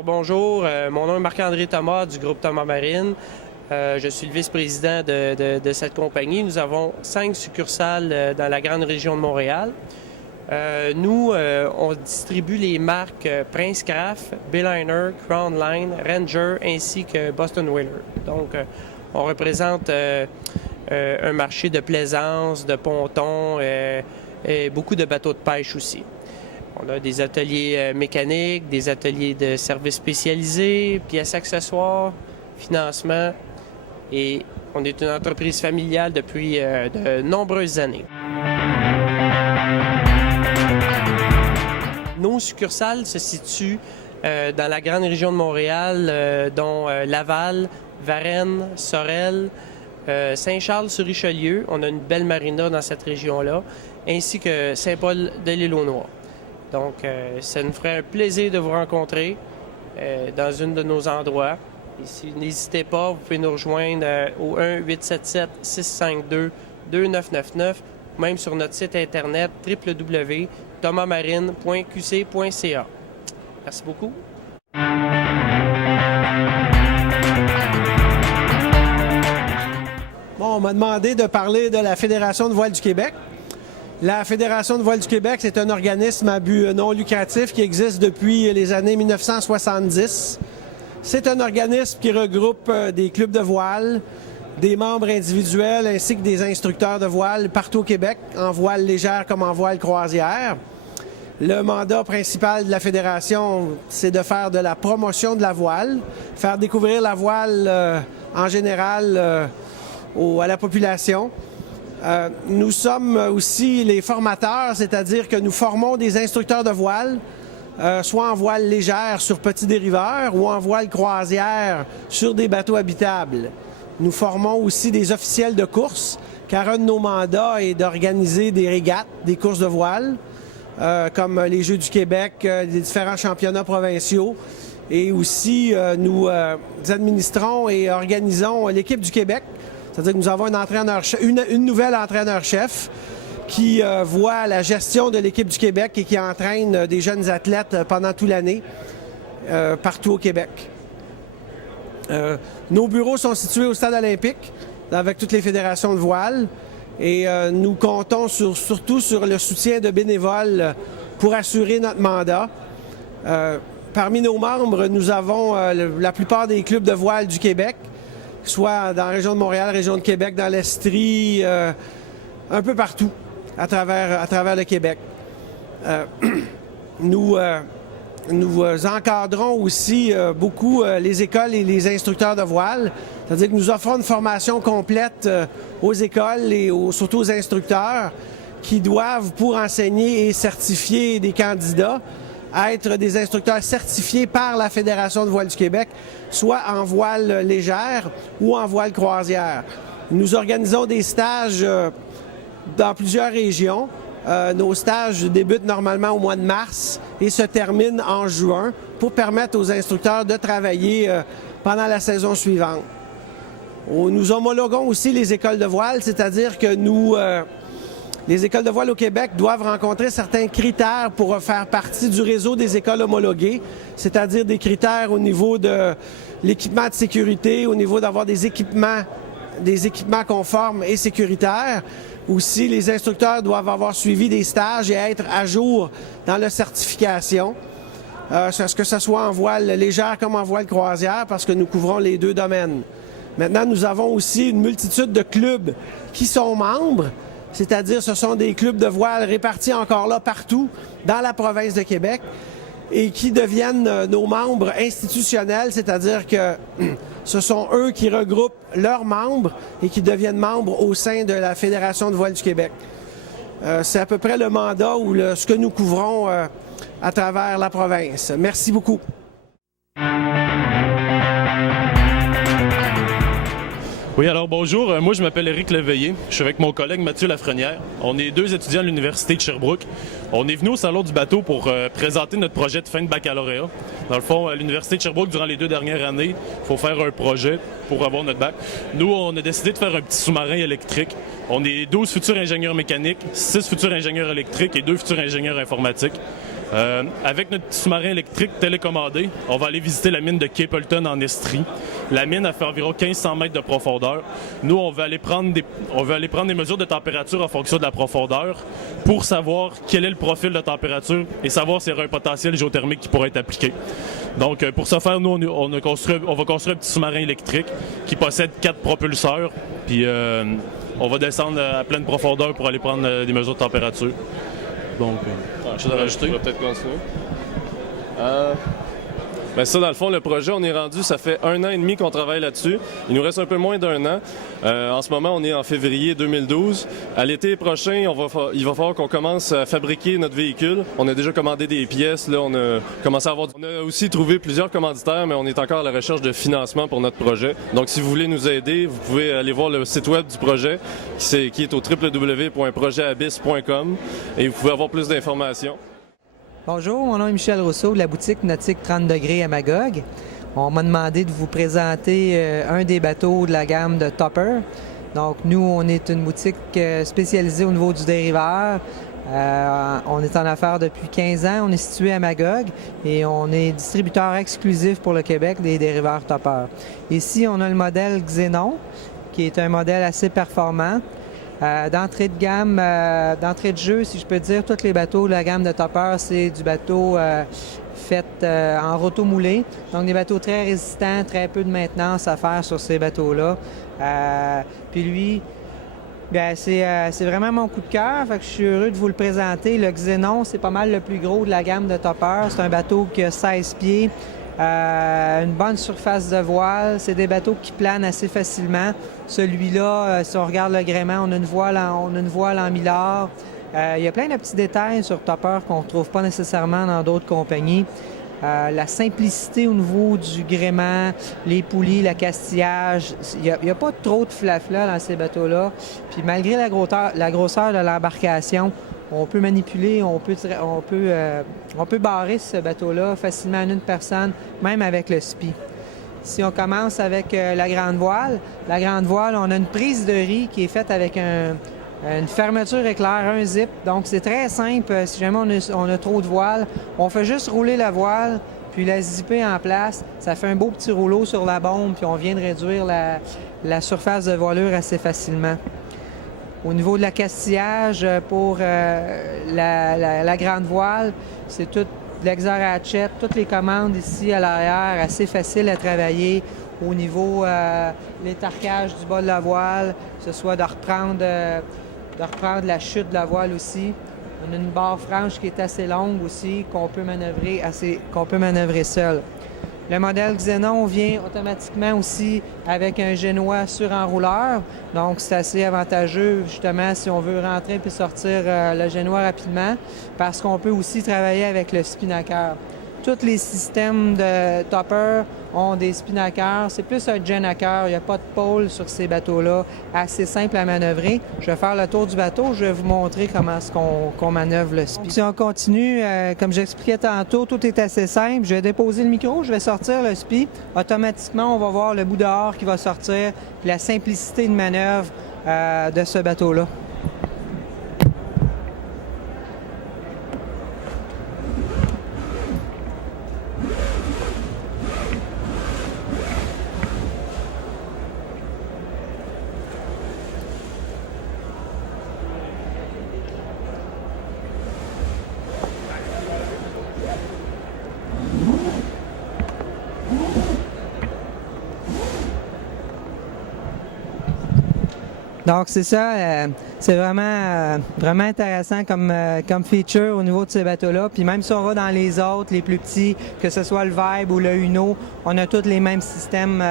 Alors bonjour, mon nom est Marc-André Thomas du groupe Thomas Marine. Je suis le vice-président de cette compagnie. Nous avons 5 succursales dans la grande région de Montréal. On distribue les marques Prince Craft, Bayliner, Crown Line, Ranger ainsi que Boston Whaler. Donc, on représente un marché de plaisance, de pontons et beaucoup de bateaux de pêche aussi. On a des ateliers mécaniques, des ateliers de services spécialisés, pièces accessoires, financement et on est une entreprise familiale depuis de nombreuses années. Nos succursales se situent dans la grande région de Montréal, dont Laval, Varennes, Sorel, Saint-Charles-sur-Richelieu. On a une belle marina dans cette région-là, ainsi que Saint-Paul-de-l'Île-aux-Noix. Donc, ça nous ferait un plaisir de vous rencontrer dans une de nos endroits. Ici, n'hésitez pas, vous pouvez nous rejoindre au 1-877-652-2999, même sur notre site internet www.thomasmarine.qc.ca. Merci beaucoup. Bon, on m'a demandé de parler de la Fédération de voile du Québec. La Fédération de voile du Québec, c'est un organisme à but non lucratif qui existe depuis les années 1970. C'est un organisme qui regroupe des clubs de voile, des membres individuels ainsi que des instructeurs de voile partout au Québec, en voile légère comme en voile croisière. Le mandat principal de la Fédération, c'est de faire de la promotion de la voile, faire découvrir la voile en général à la population. Nous sommes aussi les formateurs, c'est-à-dire que nous formons des instructeurs de voile, soit en voile légère sur petits dériveurs ou en voile croisière sur des bateaux habitables. Nous formons aussi des officiels de course, car un de nos mandats est d'organiser des régates, des courses de voile, comme les Jeux du Québec, les différents championnats provinciaux. Et aussi, nous administrons et organisons l'équipe du Québec. C'est-à-dire que nous avons une nouvelle entraîneur-chef qui voit la gestion de l'équipe du Québec et qui entraîne des jeunes athlètes pendant toute l'année partout au Québec. Nos bureaux sont situés au Stade olympique avec toutes les fédérations de voile et nous comptons surtout sur le soutien de bénévoles pour assurer notre mandat. Parmi nos membres, nous avons la plupart des clubs de voile du Québec, soit dans la région de Montréal, région de Québec, dans l'Estrie, un peu partout à travers le Québec. Nous encadrons aussi beaucoup les écoles et les instructeurs de voile, c'est-à-dire que nous offrons une formation complète aux écoles et surtout aux instructeurs qui doivent, pour enseigner et certifier des candidats, être des instructeurs certifiés par la Fédération de voile du Québec, soit en voile légère ou en voile croisière. Nous organisons des stages dans plusieurs régions. Nos stages débutent normalement au mois de mars et se terminent en juin pour permettre aux instructeurs de travailler pendant la saison suivante. Nous homologuons aussi les écoles de voile, c'est-à-dire que les écoles de voile au Québec doivent rencontrer certains critères pour faire partie du réseau des écoles homologuées, c'est-à-dire des critères au niveau de l'équipement de sécurité, au niveau d'avoir des équipements conformes et sécuritaires. Aussi, les instructeurs doivent avoir suivi des stages et être à jour dans leur certification, que ce soit en voile légère comme en voile croisière, parce que nous couvrons les deux domaines. Maintenant, nous avons aussi une multitude de clubs qui sont membres, c'est-à-dire ce sont des clubs de voile répartis encore là partout dans la province de Québec et qui deviennent nos membres institutionnels, c'est-à-dire que ce sont eux qui regroupent leurs membres et qui deviennent membres au sein de la Fédération de voile du Québec. C'est à peu près le mandat ou ce que nous couvrons à travers la province. Merci beaucoup. Oui, alors bonjour. Moi, je m'appelle Éric Leveillé. Je suis avec mon collègue Mathieu Lafrenière. On est 2 étudiants à l'Université de Sherbrooke. On est venus au Salon du bateau pour présenter notre projet de fin de baccalauréat. Dans le fond, à l'Université de Sherbrooke, durant les 2 dernières années, il faut faire un projet pour avoir notre bac. Nous, on a décidé de faire un petit sous-marin électrique. On est 12 futurs ingénieurs mécaniques, 6 futurs ingénieurs électriques et 2 futurs ingénieurs informatiques. Avec notre petit sous-marin électrique télécommandé, on va aller visiter la mine de Capleton en Estrie. La mine a fait environ 1500 mètres de profondeur. Nous, on va aller prendre des mesures de température en fonction de la profondeur pour savoir quel est le profil de température et savoir s'il y aura un potentiel géothermique qui pourrait être appliqué. Donc, pour ce faire, nous, on va construire un petit sous-marin électrique qui possède 4 propulseurs. Puis, on va descendre à pleine profondeur pour aller prendre des mesures de température. Donc, je vais peut-être continuer. Ben ça, dans le fond, le projet, on est rendu, ça fait 1 an et demi qu'on travaille là-dessus. Il nous reste un peu moins d'1 an. En ce moment, on est en février 2012. À l'été prochain, il va falloir qu'on commence à fabriquer notre véhicule. On a déjà commandé des pièces. Là, on a commencé à avoir... On a aussi trouvé plusieurs commanditaires, mais on est encore à la recherche de financement pour notre projet. Donc, si vous voulez nous aider, vous pouvez aller voir le site web du projet, qui est au www.projetabyss.com, et vous pouvez avoir plus d'informations. Bonjour, mon nom est Michel Rousseau de la boutique Nautique 30 degrés à Magog. On m'a demandé de vous présenter un des bateaux de la gamme de Topper. Donc nous, on est une boutique spécialisée au niveau du dériveur. On est en affaires depuis 15 ans. On est situé à Magog et on est distributeur exclusif pour le Québec des dériveurs Topper. Ici, on a le modèle Xenon, qui est un modèle assez performant. D'entrée de gamme, d'entrée de jeu, si je peux dire, tous les bateaux de la gamme de Topper, c'est du bateau fait en rotomoulé. Donc des bateaux très résistants, très peu de maintenance à faire sur ces bateaux-là. Puis lui, bien, c'est vraiment mon coup de cœur, fait que je suis heureux de vous le présenter. Le Xenon, c'est pas mal le plus gros de la gamme de Topper. C'est un bateau qui a 16 pieds. Une bonne surface de voile. C'est des bateaux qui planent assez facilement. Celui-là, si on regarde le gréement, on a une voile en millard. Il y a plein de petits détails sur Topper qu'on ne trouve pas nécessairement dans d'autres compagnies. La simplicité au niveau du gréement, les poulies, le castillage, il n'y a pas trop de flafla dans ces bateaux-là. Puis malgré la grosseur de l'embarcation, on peut manipuler, on peut barrer ce bateau-là facilement en une personne, même avec le SPI. Si on commence avec la grande voile, on a une prise de riz qui est faite avec une fermeture éclair, un zip. Donc c'est très simple. Si jamais on a trop de voile, on fait juste rouler la voile, puis la zipper en place. Ça fait un beau petit rouleau sur la bombe, puis on vient de réduire la surface de voilure assez facilement. Au niveau de l'accastillage, pour la grande voile, c'est tout l'exo-ratchet, toutes les commandes ici à l'arrière, assez facile à travailler. Au niveau l'étarquage du bas de la voile, que ce soit de reprendre la chute de la voile aussi. On a une barre franche qui est assez longue aussi, qu'on peut manœuvrer seul. Le modèle Xenon vient automatiquement aussi avec un génois sur-enrouleur. Donc, c'est assez avantageux, justement, si on veut rentrer puis sortir le génois rapidement, parce qu'on peut aussi travailler avec le spinnaker. Tous les systèmes de Topper ont des spinnakers. C'est plus un gennaker. Il n'y a pas de pôle sur ces bateaux-là. Assez simple à manœuvrer. Je vais faire le tour du bateau. Je vais vous montrer comment est-ce qu'on manœuvre le SPI. Si on continue, comme j'expliquais tantôt, tout est assez simple. Je vais déposer le micro, je vais sortir le SPI. Automatiquement, on va voir le bout dehors qui va sortir, puis la simplicité de manœuvre de ce bateau-là. Donc, c'est ça, c'est vraiment intéressant comme feature au niveau de ces bateaux-là. Puis même si on va dans les autres, les plus petits, que ce soit le Vibe ou le Uno, on a tous les mêmes systèmes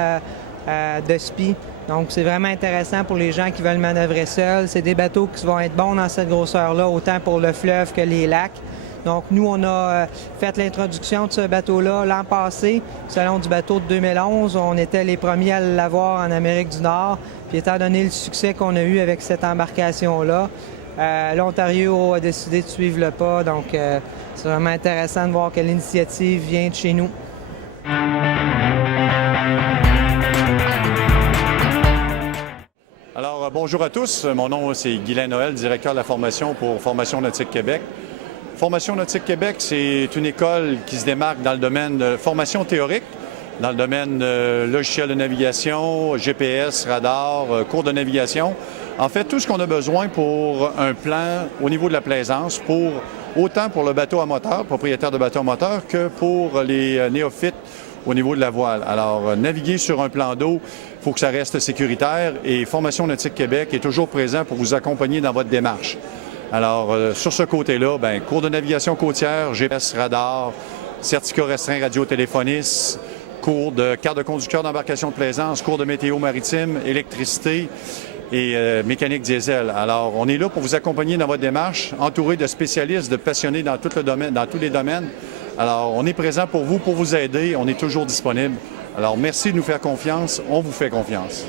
de SPI. Donc, c'est vraiment intéressant pour les gens qui veulent manœuvrer seuls. C'est des bateaux qui vont être bons dans cette grosseur-là, autant pour le fleuve que les lacs. Donc, nous, on a fait l'introduction de ce bateau-là l'an passé, selon du bateau de 2011. On était les premiers à l'avoir en Amérique du Nord. Puis, étant donné le succès qu'on a eu avec cette embarcation-là, l'Ontario a décidé de suivre le pas. Donc, c'est vraiment intéressant de voir que l'initiative vient de chez nous. Alors, bonjour à tous. Mon nom, c'est Guylain Noël, directeur de la formation pour Formation Nautique Québec. Formation Nautique Québec, c'est une école qui se démarque dans le domaine de formation théorique, dans le domaine logiciel de navigation, GPS, radar, cours de navigation. En fait, tout ce qu'on a besoin pour un plan au niveau de la plaisance, autant pour le bateau à moteur, propriétaire de bateau à moteur, que pour les néophytes au niveau de la voile. Alors, naviguer sur un plan d'eau, il faut que ça reste sécuritaire et Formation Nautique Québec est toujours présent pour vous accompagner dans votre démarche. Alors, sur ce côté-là, cours de navigation côtière, GPS, radar, certificat restreint radiotéléphoniste, cours de carte de conducteur d'embarcation de plaisance, cours de météo maritime, électricité et mécanique diesel. Alors, on est là pour vous accompagner dans votre démarche, entouré de spécialistes, de passionnés dans tous les domaines. Alors, on est présent pour vous aider. On est toujours disponible. Alors, merci de nous faire confiance. On vous fait confiance.